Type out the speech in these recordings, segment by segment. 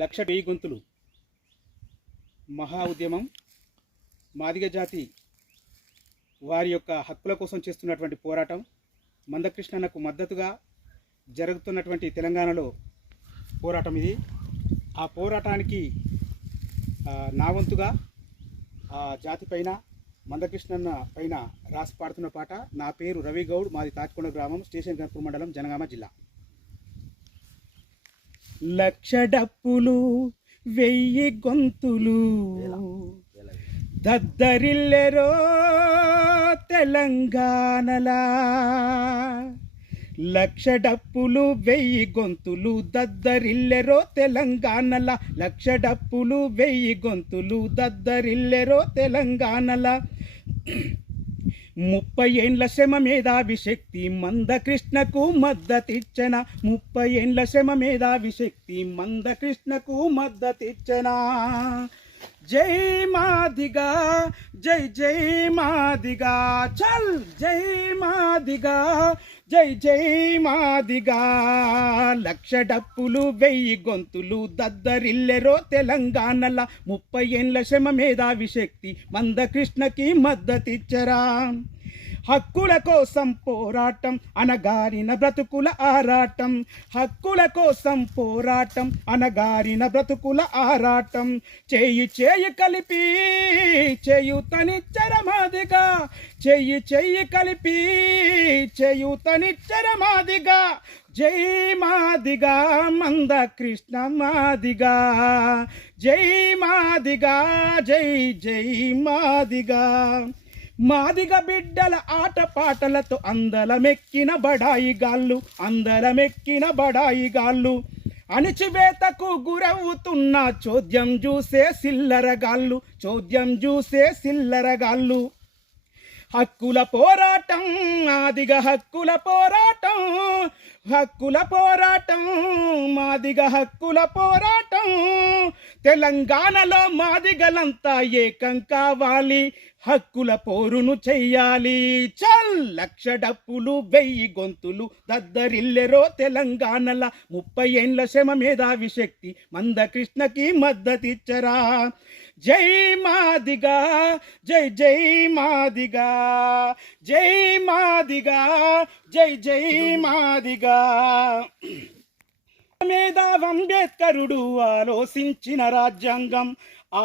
లక్ష వెయ్యి గొంతులు మహా ఉద్యమం మాదిగ జాతి వారి యొక్క హక్కుల కోసం చేస్తున్నటువంటి పోరాటం మందకృష్ణన్నకు మద్దతుగా జరుగుతున్నటువంటి తెలంగాణలో పోరాటం ఇది. ఆ పోరాటానికి నా వంతుగా ఆ జాతి పైన మందకృష్ణన్న పైన రాసి పాడుతున్న పాట. నా పేరు రవి గౌడ్, మాది తాటికొండ గ్రామం, స్టేషన్ గన్పూర్ మండలం, జనగామ జిల్లా. లక్ష డప్పులు వెయ్యి గొంతులు దద్దరిల్లెరో తెలంగాణలా, లక్ష డప్పులు వెయ్యి గొంతులు దద్దరిల్లెరో తెలంగాణల, లక్ష డప్పులు వెయ్యి గొంతులు దద్దరిల్లెరో తెలంగాణల. 30 ఏండ్ల శ్రమ మేధావి శక్తి మందకృష్ణకు మద్దతిచ్చన, 30 ఏండ్ల శ్రమ మేధావి శక్తి మందకృష్ణకు మద్దతిచ్చన. జై మాదిగా, జై జై మాదిగా, చల్ జై మాదిగా, జై జై మాదిగా. లక్ష డప్పులు వెయ్యి గొంతులు దద్దరిల్లెరో తెలంగాణల, 30 ఏండ్ల శ్రమ మేధావి శక్తి మందకృష్ణకి మద్దతిచ్చరా. హక్కుల కోసం పోరాటం, అనగారిన బ్రతుకుల ఆరాటం, హక్కుల కోసం పోరాటం, అనగారిన బ్రతుకుల ఆరాటం. చేయి చేయి కలిపి చేయుతనిచ్చర మాదిగా, చేయి చేయి కలిపి చేయుతనిచ్చర మాదిగా. జై మాదిగా మందకృష్ణ మాదిగా, జై మాదిగా, జై జై మాదిగా. మాదిగ బిడ్డల ఆటపాటలతో అందలమెక్కిన బడాయి గాళ్ళు, అందలమెక్కిన బడాయి గాళ్ళు. అణిచివేతకు గురవుతున్న చోద్యం చూసే సిల్లరగాళ్ళు, చోద్యం చూసే సిల్లరగాళ్ళు. హక్కుల పోరాటం, మాదిగ హక్కుల పోరాటం, హక్కుల పోరాటం, మాదిగ హక్కుల పోరాటం. తెలంగాణలో మాదిగలంతా ఏకం కావాలి, హక్కుల పోరును చెయ్యాలి. చల్ లక్ష డప్పులు వెయ్యి గొంతులు దద్దరిల్లెరో తెలంగాణల, 30 ఏండ్ల శ్రమ మేధావి శక్తి మందకృష్ణకి మద్దతిచ్చరా. జై మాదిగా, జై జై మాదిగా, జై మాదిగా, జై జై మాదిగా. మేధావి అంబేద్కరుడు ఆలోచించిన రాజ్యాంగం,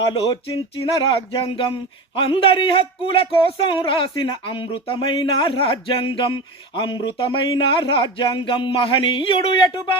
ఆలోచించిన రాజ్యాంగం, అందరి హక్కుల కోసం రాసిన అమృతమైన రాజ్యాంగం, అమృతమైన రాజ్యాంగం. మహనీయుడు ఎటుబా